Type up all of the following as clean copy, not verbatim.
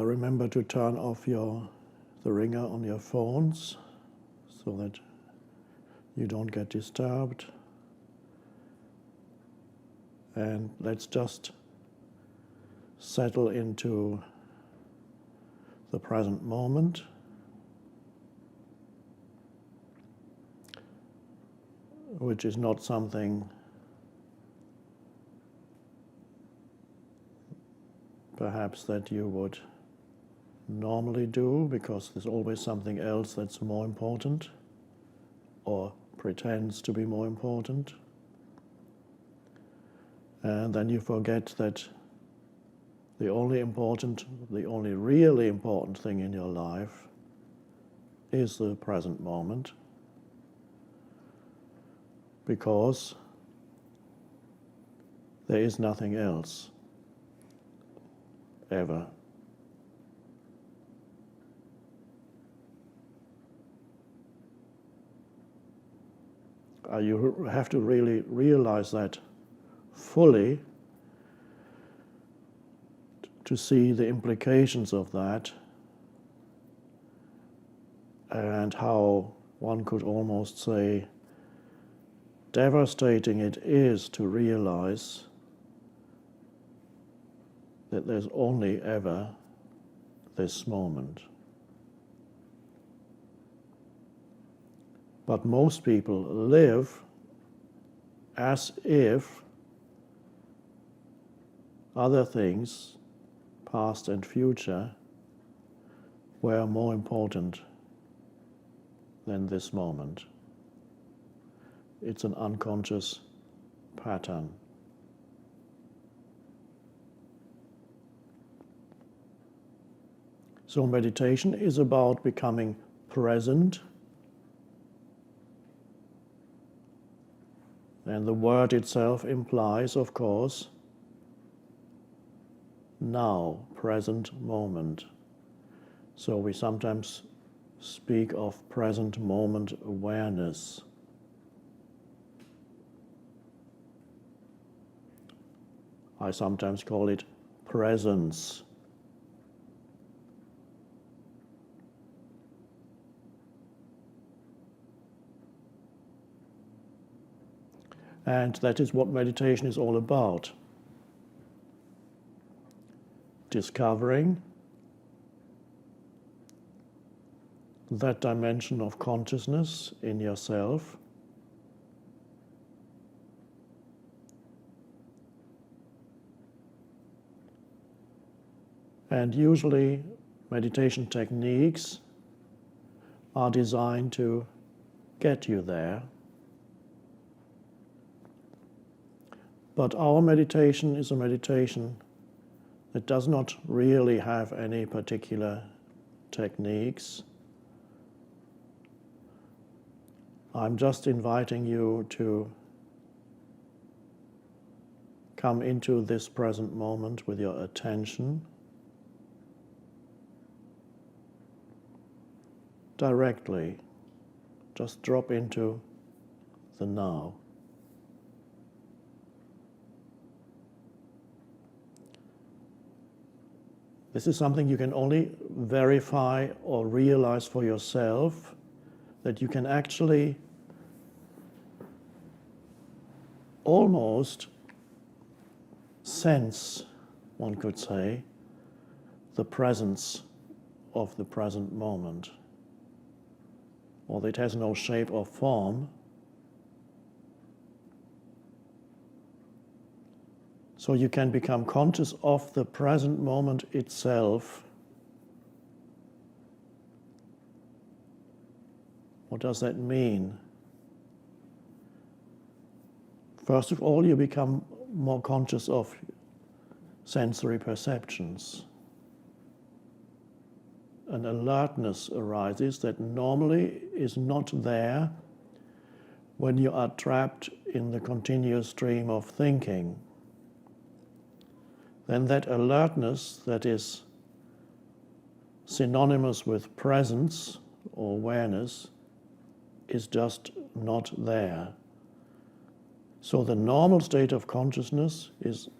remember to turn off the ringer on your phones so that you don't get disturbed. And let's just settle into the present moment. Which is not something perhaps that you would normally do, because there's always something else that's more important or pretends to be more important. And then you forget that the only really important thing in your life is the present moment, because there is nothing else ever. You have to really realize that fully to see the implications of that and how one could almost say devastating it is to realize that there's only ever this moment. But most people live as if other things, past and future, were more important than this moment. It's an unconscious pattern. So meditation is about becoming present. And the word itself implies, of course, now, present moment. So we sometimes speak of present moment awareness. I sometimes call it presence. And that is what meditation is all about. Discovering that dimension of consciousness in yourself, and usually meditation techniques are designed to get you there. But our meditation is a meditation that does not really have any particular techniques. I'm just inviting you to come into this present moment with your attention directly. Just drop into the now. This is something you can only verify or realize for yourself, that you can actually almost sense, one could say, the presence of the present moment. Although it has no shape or form, so you can become conscious of the present moment itself. What does that mean? First of all, you become more conscious of sensory perceptions. An alertness arises that normally is not there when you are trapped in the continuous stream of thinking. Then that alertness that is synonymous with presence or awareness is just not there. So the normal state of consciousness is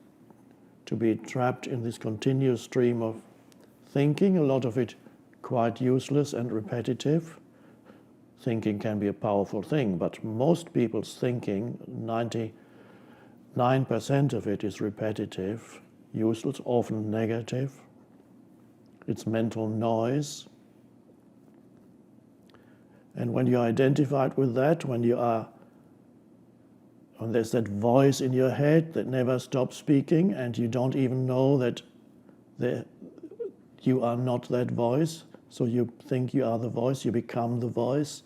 to be trapped in this continuous stream of thinking, a lot of it quite useless and repetitive. Thinking can be a powerful thing, but most people's thinking, 99% of it is repetitive, useless, often negative. It's mental noise. And when you're identified with that, when there's that voice in your head that never stops speaking, and you don't even know that you are not that voice, so you think you are the voice, you become the voice,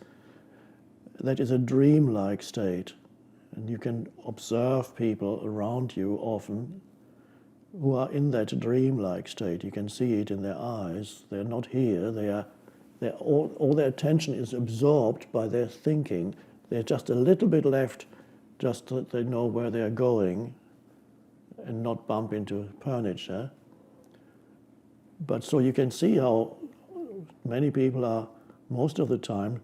that is a dreamlike state. And you can observe people around you often who are in that dreamlike state. You can see it in their eyes. They're not here. All their attention is absorbed by their thinking. There's just a little bit left, just that they know where they're going and not bump into furniture. But so you can see how many people are, most of the time,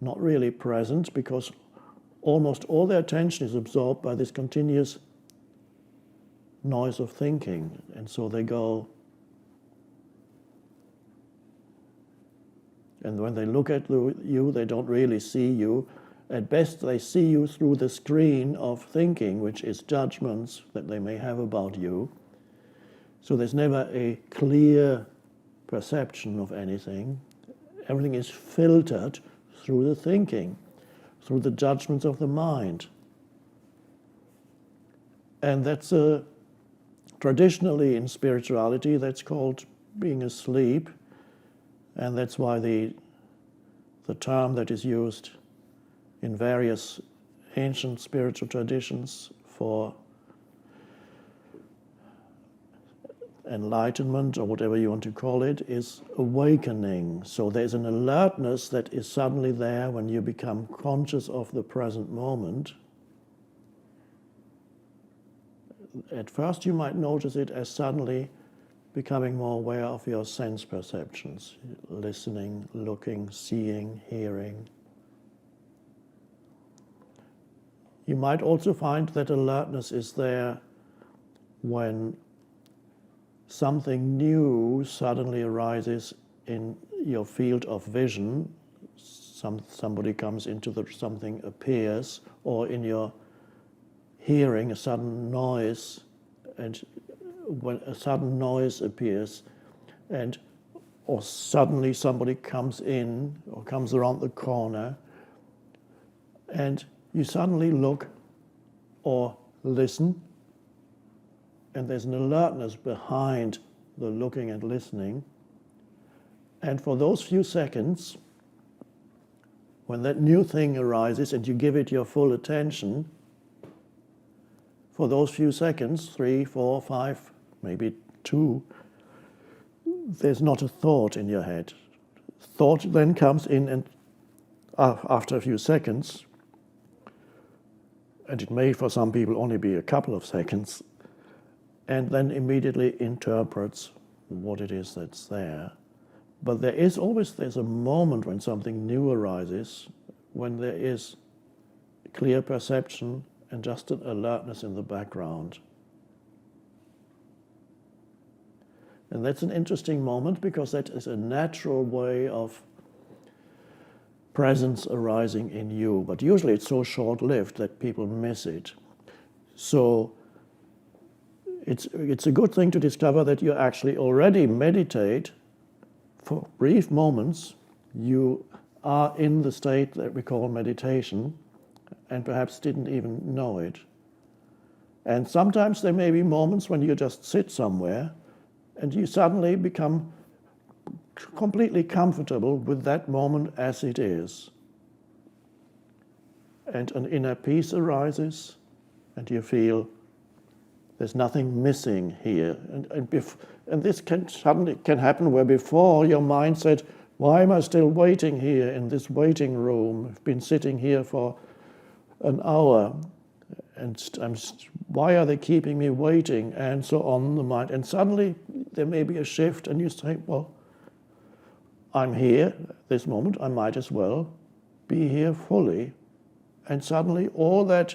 not really present, because almost all their attention is absorbed by this continuous noise of thinking. And so they go, and when they look at you, they don't really see you. At best, they see you through the screen of thinking, which is judgments that they may have about you. So there's never a clear perception of anything. Everything is filtered through the thinking, through the judgments of the mind. And that's traditionally in spirituality, that's called being asleep. And that's why the term that is used in various ancient spiritual traditions for enlightenment, or whatever you want to call it, is awakening. So there's an alertness that is suddenly there when you become conscious of the present moment. At first you might notice it as suddenly becoming more aware of your sense perceptions, listening, looking, seeing, hearing. You might also find that alertness is there when something new suddenly arises in your field of vision. Somebody comes into something appears, or in your hearing, a sudden noise, and when a sudden noise appears, or suddenly somebody comes in or comes around the corner, and you suddenly look or listen, and there's an alertness behind the looking and listening. And for those few seconds, when that new thing arises and you give it your full attention, for those few seconds, 3, 4, 5, maybe 2, there's not a thought in your head. Thought then comes in, and after a few seconds, and it may for some people only be a couple of seconds, and then immediately interprets what it is that's there. But there's a moment when something new arises, when there is clear perception and just an alertness in the background. And that's an interesting moment, because that is a natural way of presence arising in you. But usually it's so short-lived that people miss it. So it's a good thing to discover that you actually already meditate for brief moments. You are in the state that we call meditation, and perhaps didn't even know it. And sometimes there may be moments when you just sit somewhere and you suddenly become completely comfortable with that moment as it is. And an inner peace arises, and you feel there's nothing missing here. And this can happen where before your mind said, why am I still waiting here in this waiting room? I've been sitting here for an hour, and why are they keeping me waiting? And so on the mind. And suddenly there may be a shift, and you say, well, I'm here at this moment, I might as well be here fully. And suddenly all that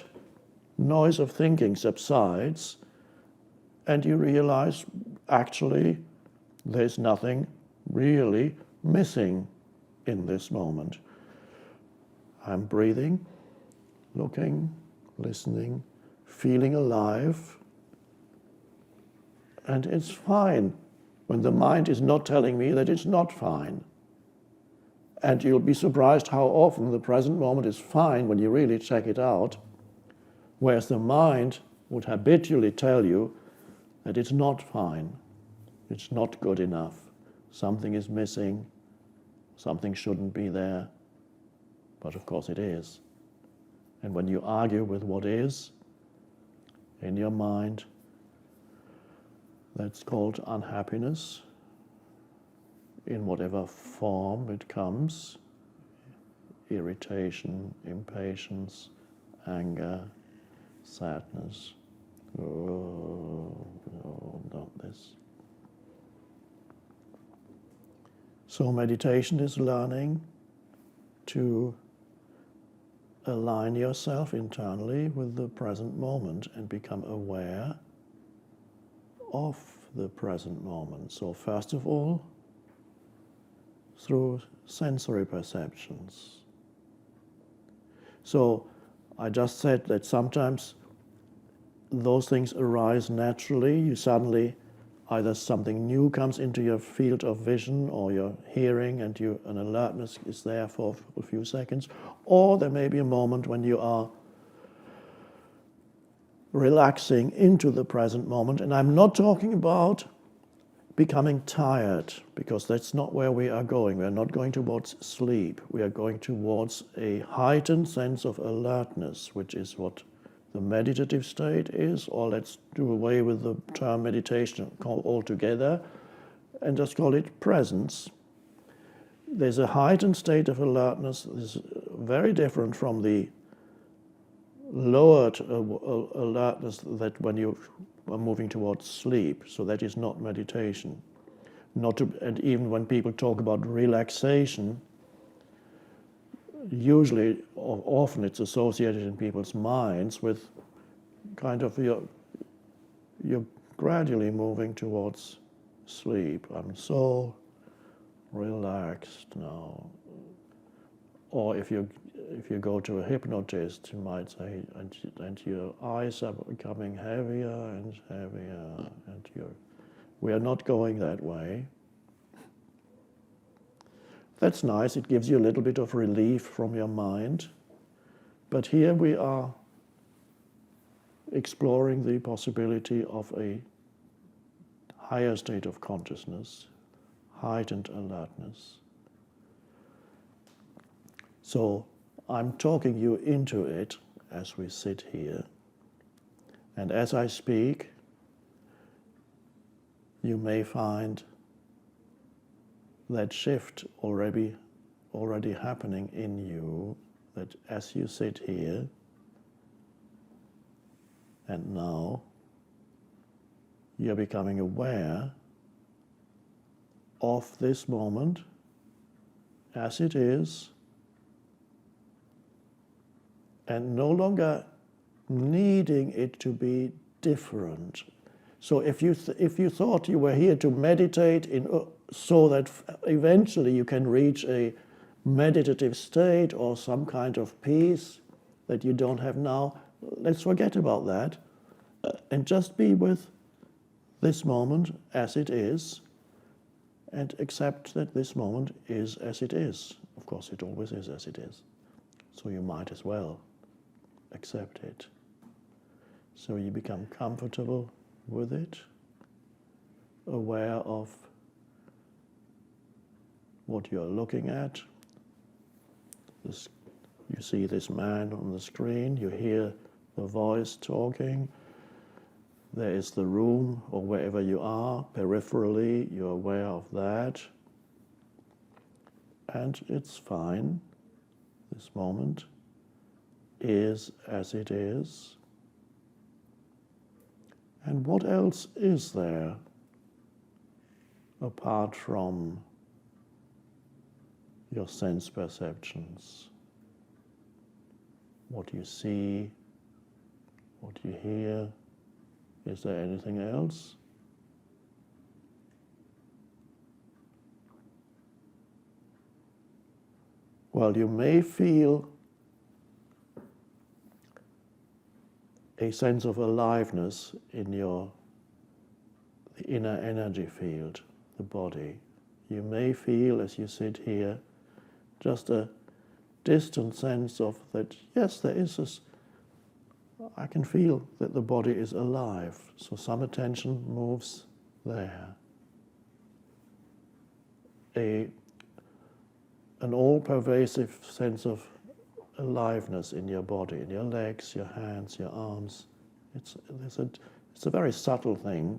noise of thinking subsides, and you realize, actually, There's nothing really missing in this moment. I'm breathing, looking, listening, feeling alive, and it's fine when the mind is not telling me that it's not fine. And you'll be surprised how often the present moment is fine when you really check it out, whereas the mind would habitually tell you that it's not fine, it's not good enough, something is missing, something shouldn't be there, but of course it is. And when you argue with what is in your mind, that's called unhappiness, in whatever form it comes: irritation, impatience, anger, sadness. Oh, no, not this. So meditation is learning to align yourself internally with the present moment and become aware of the present moment. So first of all, through sensory perceptions. So I just said that sometimes those things arise naturally. You suddenly, either something new comes into your field of vision or your hearing, and an alertness is there for a few seconds, or there may be a moment when you are relaxing into the present moment. And I'm not talking about becoming tired, because that's not where we are going. We are not going towards sleep. We are going towards a heightened sense of alertness, which is what the meditative state is. Or let's do away with the term meditation altogether and just call it presence. There's a heightened state of alertness. This is very different from the lowered alertness that when you are moving towards sleep. So that is not meditation. And even when people talk about relaxation, usually or often it's associated in people's minds with kind of you're gradually moving towards sleep. I'm so relaxed now. Or if you go to a hypnotist, you might say, and your eyes are becoming heavier and heavier, and we are not going that way. That's nice, it gives you a little bit of relief from your mind. But here we are exploring the possibility of a higher state of consciousness, heightened alertness. So I'm talking you into it as we sit here. And as I speak, you may find that shift already happening in you, that as you sit here and now, you're becoming aware of this moment as it is, and no longer needing it to be different. So if you thought you were here to meditate so that eventually you can reach a meditative state or some kind of peace that you don't have now, let's forget about that and just be with this moment as it is, and accept that this moment is as it is. Of course, it always is as it is. So you might as well accept it. So you become comfortable with it, aware of what you're looking at. You see this man on the screen, you hear the voice talking. There is the room, or wherever you are, peripherally, you're aware of that. And it's fine. This moment is as it is. And what else is there apart from your sense perceptions? What you see, what you hear. Is there anything else? Well, you may feel a sense of aliveness in the inner energy field, the body. You may feel, as you sit here, just a distant sense of that, yes, there is this, I can feel that the body is alive, so some attention moves there. An all-pervasive sense of aliveness in your body, in your legs, your hands, your arms. It's a very subtle thing,